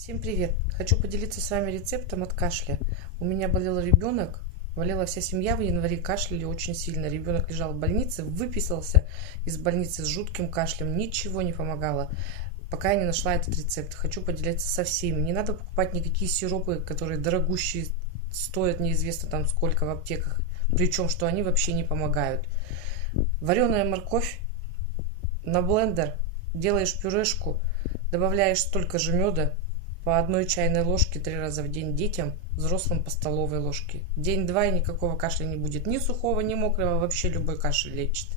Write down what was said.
Всем привет! Хочу поделиться с вами рецептом от кашля. У меня болел ребенок, болела вся семья в январе, кашляли очень сильно. Ребенок лежал в больнице, выписался из больницы с жутким кашлем, ничего не помогало, пока я не нашла этот рецепт. Хочу поделиться со всеми. Не надо покупать никакие сиропы, которые дорогущие, стоят неизвестно там сколько в аптеках, причем что они вообще не помогают. Вареная морковь на блендер, делаешь пюрешку, добавляешь столько же меда, по одной чайной ложке 3 раза в день детям, взрослым по столовой ложке. День-два и никакого кашля не будет. Ни сухого, ни мокрого, вообще любой кашель лечит.